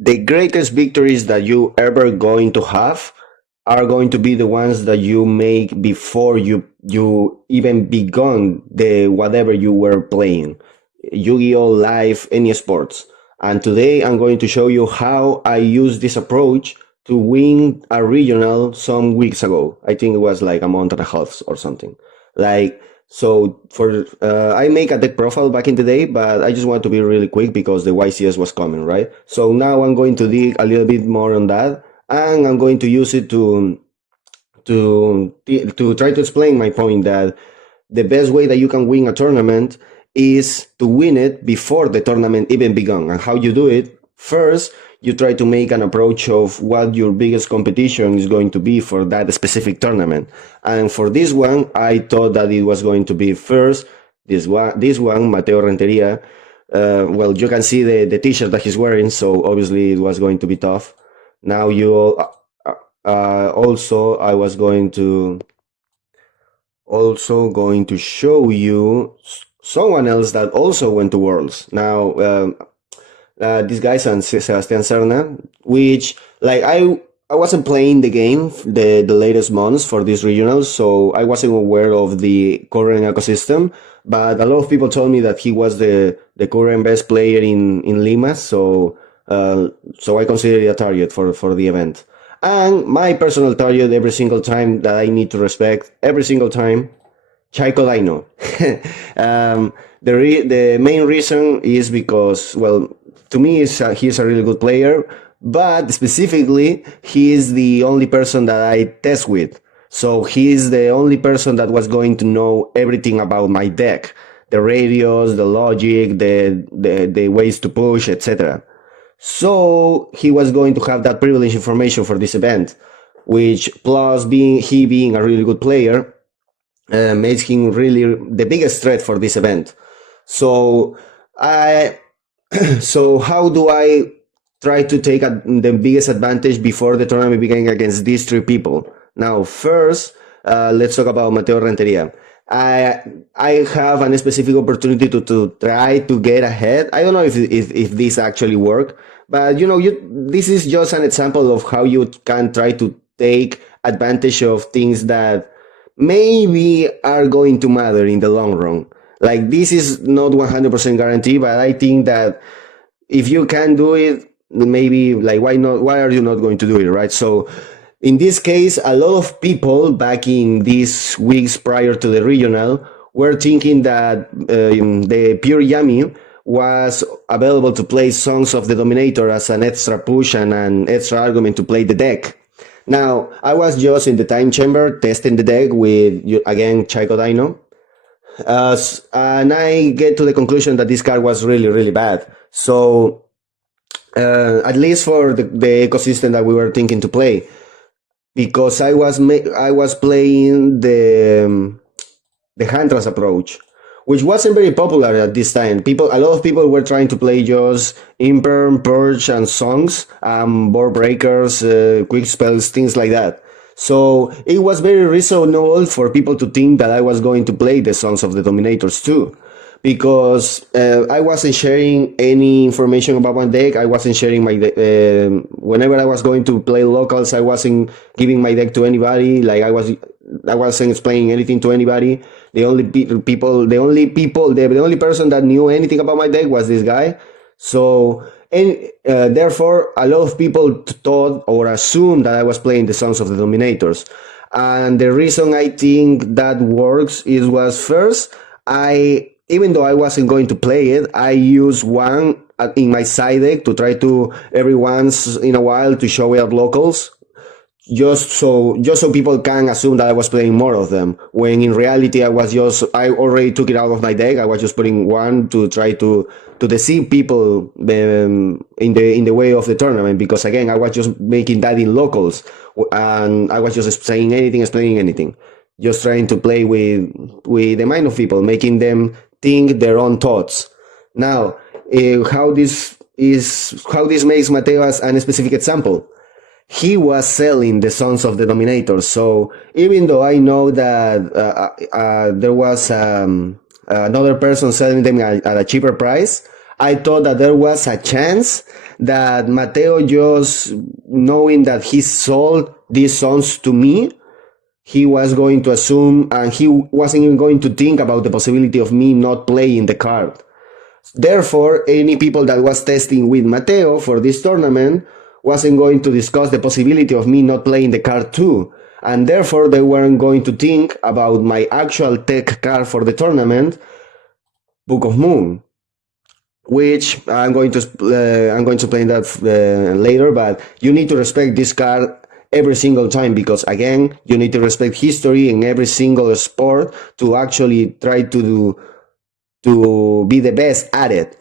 the greatest victories that you ever going to have are going to be the ones that you make before you even begun the whatever you were playing. Yu-Gi-Oh! Live, any sports. And today I'm going to show you how I use this approach to win a regional some weeks ago. I think it was like a month and a half or something. Like, so for I make a deck profile back in the day, but I just want to be really quick because the YCS was coming, right? So now I'm going to dig a little bit more on that, and I'm going to use it to try to explain my point that the best way that you can win a tournament is to win it before the tournament even begun. And how you do it? First, you try to make an approach of what your biggest competition is going to be for that specific tournament. And for this one, I thought that it was going to be first this one, Mateo Renteria. Well, you can see the t-shirt that he's wearing, so obviously it was going to be tough. Now also I was going to show you someone else that also went to Worlds. Now, this guy, Sebastian Serna, which like I wasn't playing the game the latest months for this regional, so I wasn't aware of the current ecosystem. But a lot of people told me that he was the current best player in Lima, so I consider it a target for the event. And my personal target every single time that I need to respect every single time, Chaiko Daino. The main reason is because, well, to me, he's a really good player, but specifically, he is the only person that I test with. So he is the only person that was going to know everything about my deck, the radios, the logic, the ways to push, etc. So he was going to have that privileged information for this event, which plus being a really good player, makes him really the biggest threat for this event. So I so how do I try to take the biggest advantage before the tournament beginning against these three people? Now, first, let's talk about Mateo Renteria. I I have a specific opportunity to try to get ahead. I don't know if this actually worked, but this is just an example of how you can try to take advantage of things that maybe are going to matter in the long run. Like this is not 100% guarantee, but I think that if you can do it, maybe like why not? Why are you not going to do it, right? So in this case, a lot of people back in these weeks prior to the regional were thinking that the Pure Yami was available to play Songs of the Dominator as an extra push and an extra argument to play the deck. Now, I was just in the time chamber testing the deck with, again, Chaiko Daino. And I get to the conclusion that this card was really, really bad. So, at least for the ecosystem that we were thinking to play, because I was playing the Hantras approach, which wasn't very popular at this time. A lot of people were trying to play just Imperm, Purge, and Songs, board breakers, quick spells, things like that. So it was very reasonable for people to think that I was going to play the Sons of the Dominators too, because I wasn't sharing any information about my deck. I wasn't sharing whenever I was going to play locals, I wasn't giving my deck to anybody. Like I wasn't explaining anything to anybody. The only person that knew anything about my deck was this guy. So, and therefore, a lot of people thought or assumed that I was playing the Sons of the Dominators. And the reason I think that works was first, even though I wasn't going to play it, I used one in my side deck to try to every once in a while to show it at locals, just so people can assume that I was playing more of them. When in reality, I already took it out of my deck. I was just putting one to try to deceive people in the way of the tournament. Because again, I was just making that in locals, and I was just saying anything, explaining anything, just trying to play with the mind of people, making them think their own thoughts. Now, how this makes Mateo as a specific example. He was selling the Sons of the Dominator. So even though I know that there was another person selling them at a cheaper price, I thought that there was a chance that Mateo, just knowing that he sold these songs to me, he was going to assume, and he wasn't even going to think about the possibility of me not playing the card. Therefore, any people that was testing with Mateo for this tournament wasn't going to discuss the possibility of me not playing the card too. And therefore, they weren't going to think about my actual tech card for the tournament, Book of Moon, which I'm going to explain that later. But you need to respect this card every single time, because again, you need to respect history in every single sport to actually try to be the best at it.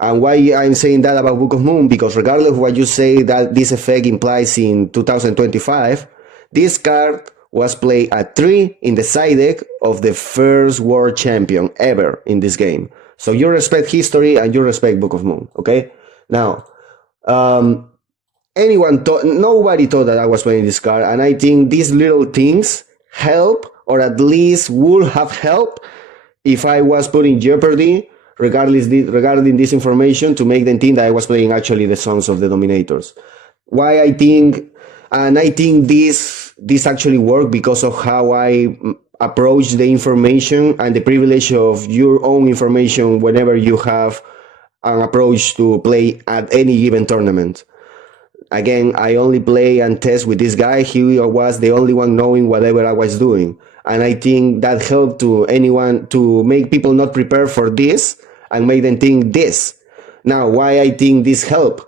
And why I'm saying that about Book of Moon, because regardless of what you say that this effect implies in 2025, this card was played at 3 in the side deck of the first world champion ever in this game. So you respect history and you respect Book of Moon, okay? Now, nobody thought that I was playing this card, and I think these little things help, or at least would have helped if I was put in jeopardy regarding this information, to make them think that I was playing actually the songs of the Dominators. Why I think, and I think this actually worked because of how I approach the information and the privilege of your own information whenever you have an approach to play at any given tournament. Again, I only play and test with this guy. He was the only one knowing whatever I was doing. And I think that helped to anyone to make people not prepare for this and make them think this. Now, why I think this helped?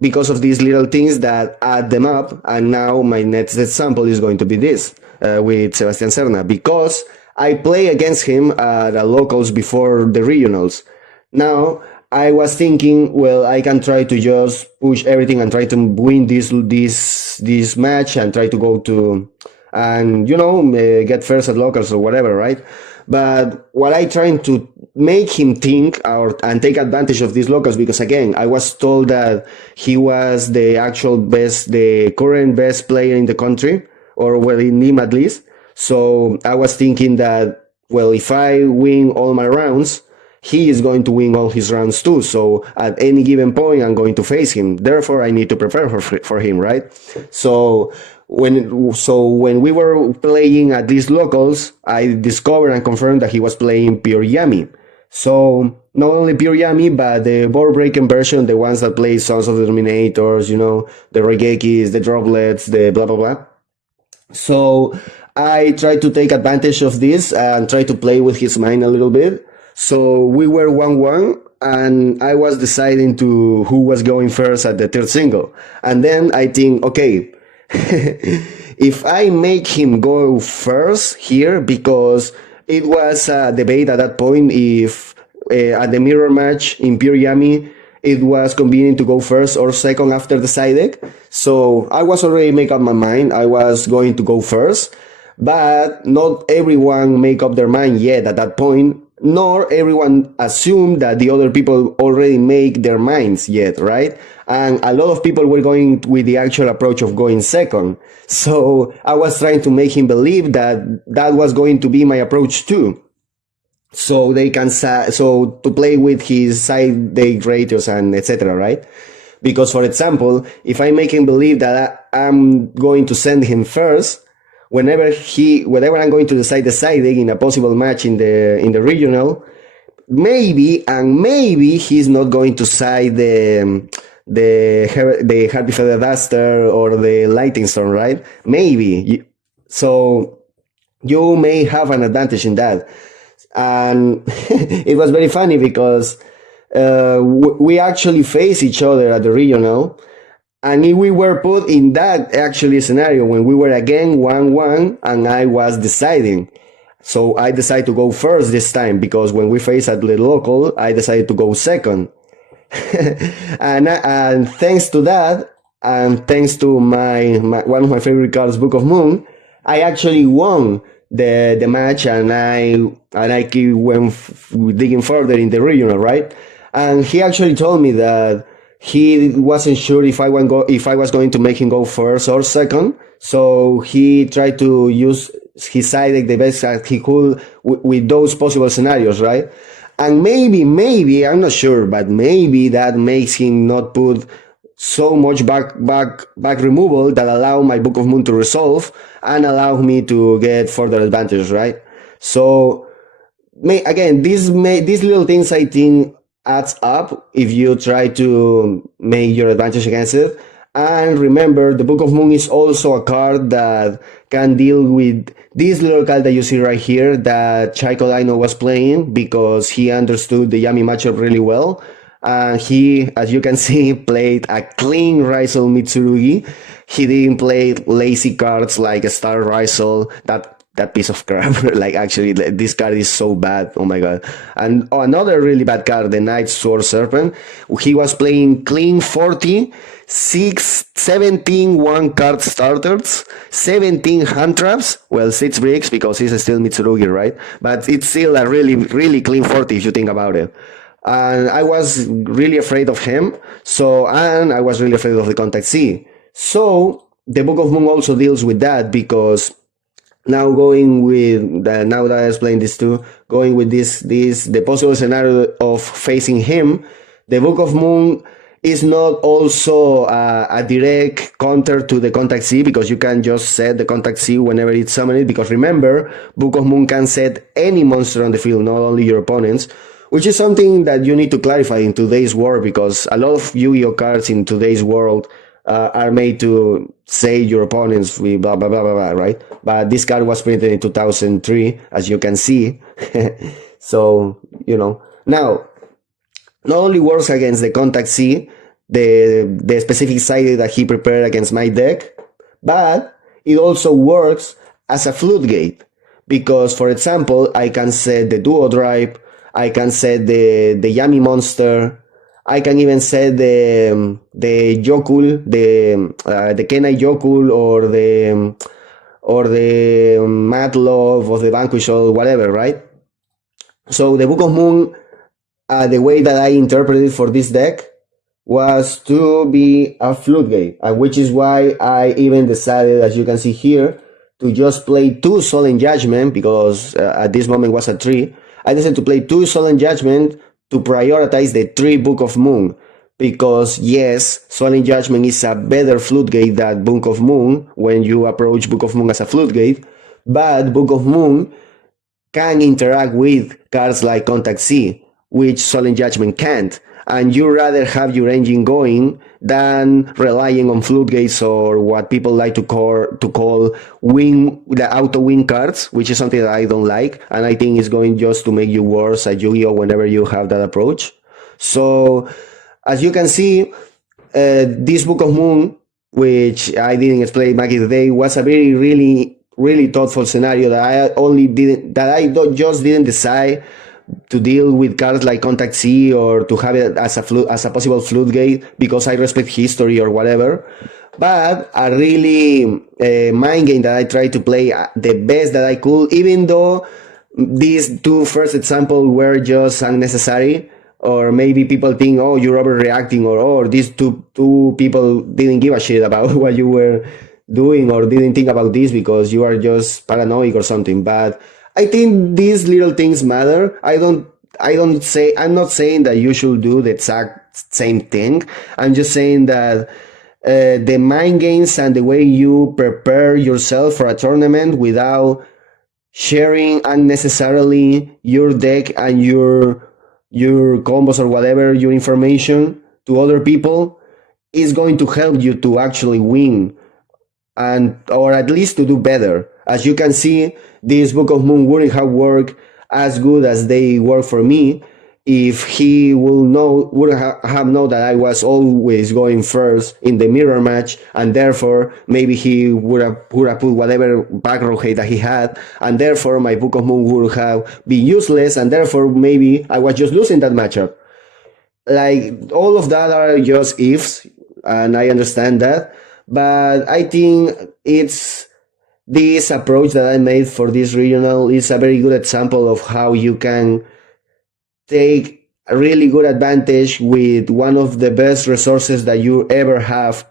Because of these little things that add them up. And now my next example is going to be this with Sebastian Serna, because I play against him at the locals before the regionals. Now, I was thinking, well, I can try to just push everything and try to win this match and try to go to, and get first at locals or whatever, right? But what I trying to make him think and take advantage of these locals, because again, I was told that he was the current best player in the country, or well, in NIM at least. So I was thinking that, well, if I win all my rounds, he is going to win all his rounds too. So at any given point, I'm going to face him. Therefore, I need to prepare for him, right? So when we were playing at these locals, I discovered and confirmed that he was playing pure Yami. So not only pure Yami, but the board breaking version, the ones that play Sons of the Dominators, the Regekis, the Droplets, the blah blah blah. So I tried to take advantage of this and try to play with his mind a little bit. So we were 1-1, and I was deciding to who was going first at the third single. And then I think, okay, if I make him go first here, because it was a debate at that point if at the mirror match in Pure Yami, it was convenient to go first or second after the side deck. So I was already make up my mind. I was going to go first, but not everyone make up their mind yet at that point, nor everyone assumed that the other people already make their minds yet, right? And a lot of people were going with the actual approach of going second. So I was trying to make him believe that that was going to be my approach too. So they can, to play with his side day raters and etc., right? Because, for example, if I make him believe that I'm going to send him first, whenever I'm going to decide the side deck in a possible match in the regional, maybe he's not going to side the Happy Feather Duster or the Lightning Storm, right? Maybe. So you may have an advantage in that. And it was very funny because we actually face each other at the regional. And if we were put in that actually scenario when we were again 1-1 and I was deciding. So I decided to go first this time because when we faced at the local, I decided to go second. and thanks to that, and thanks to my one of my favorite cards, Book of Moon, I actually won the match, and I went digging further in the regional, right? And he actually told me that he wasn't sure if I was going to make him go first or second, so he tried to use his side deck the best that he could with those possible scenarios, right? And maybe, I'm not sure, but maybe that makes him not put so much back removal that allow my Book of Moon to resolve and allow me to get further advantage, right? So again, these little things I think adds up if you try to make your advantage against it. And remember, the Book of Moon is also a card that can deal with this little card that you see right here that Chaiko Dino was playing because he understood the Yami matchup really well. And he, as you can see, played a clean Rizal Mitsurugi. He didn't play lazy cards like a Star Rizal, that piece of crap. Like, actually, this card is so bad. Oh my god. And another really bad card, the Night Sword Serpent. He was playing clean 40, 17 one-card starters, 17 hand traps. Well, 6 bricks because he's still Mitsurugi, right? But it's still a really, really clean 40 if you think about it. And I was really afraid of him. And I was really afraid of the Contact C. So the Book of Moon also deals with that because now now that I explained this too, going with the possible scenario of facing him, the Book of Moon is not also a direct counter to the Contact C because you can just set the Contact C whenever it's summoned. Because remember, Book of Moon can set any monster on the field, not only your opponents, which is something that you need to clarify in today's world because a lot of Yu-Gi-Oh cards in today's world are made to say your opponents with blah blah blah blah blah, right? But this card was printed in 2003, as you can see. So now not only works against the Contact C, the specific side that he prepared against my deck, but it also works as a floodgate because, for example, I can set the Duo Drive, I can set the Yami monster. I can even set the Yokul, the Kenai Yokul, or the Mad Love, or the Vanquish, or whatever, right? So the Book of Moon, the way that I interpreted for this deck was to be a floodgate, which is why I even decided, as you can see here, to just play 2 Solemn Judgment because at this moment was a 3. I decided to play 2 Solemn Judgment to prioritize the 3 Book of Moon because yes, Solemn Judgment is a better floodgate than Book of Moon when you approach Book of Moon as a floodgate, but Book of Moon can interact with cards like Contact C, which Solemn Judgment can't. And you rather have your engine going than relying on floodgates or what people like to call the auto win cards, which is something that I don't like, and I think it's going just to make you worse at Yu-Gi-Oh whenever you have that approach. So as you can see, this Book of Moon, which I didn't explain back in the day, was a very really thoughtful scenario that I just didn't decide to deal with cards like Contact C or to have it as a possible floodgate because I respect history or whatever. But a really mind game that I tried to play the best that I could, even though these 2 first examples were just unnecessary, or maybe people think, oh, you're overreacting, or these two people didn't give a shit about what you were doing or didn't think about this because you are just paranoid or something. But I think these little things matter. I'm not saying that you should do the exact same thing. I'm just saying that the mind games and the way you prepare yourself for a tournament without sharing unnecessarily your deck and your combos or whatever, your information to other people is going to help you to actually win or at least to do better. As you can see, this Book of Moon wouldn't have worked as good as they work for me if he would have known that I was always going first in the mirror match, and therefore maybe he would have put whatever back row hate that he had, and therefore my Book of Moon would have been useless, and therefore maybe I was just losing that matchup. Like, all of that are just ifs, and I understand that, but I think it's this approach that I made for this regional is a very good example of how you can take a really good advantage with one of the best resources that you ever have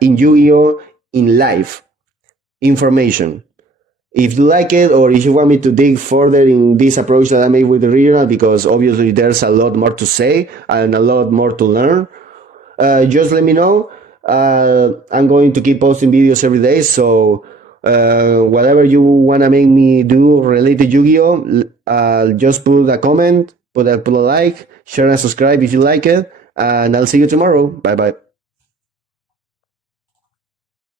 in Yu-Gi-Oh! In life. Information. if you like it, or if you want me to dig further in this approach that I made with the regional, because obviously there's a lot more to say and a lot more to learn, just let me know. I'm going to keep posting videos every day, so whatever you want to make me do related Yu-Gi-Oh, just put a comment, put a like, share and subscribe if you like it, and I'll see you tomorrow. Bye bye.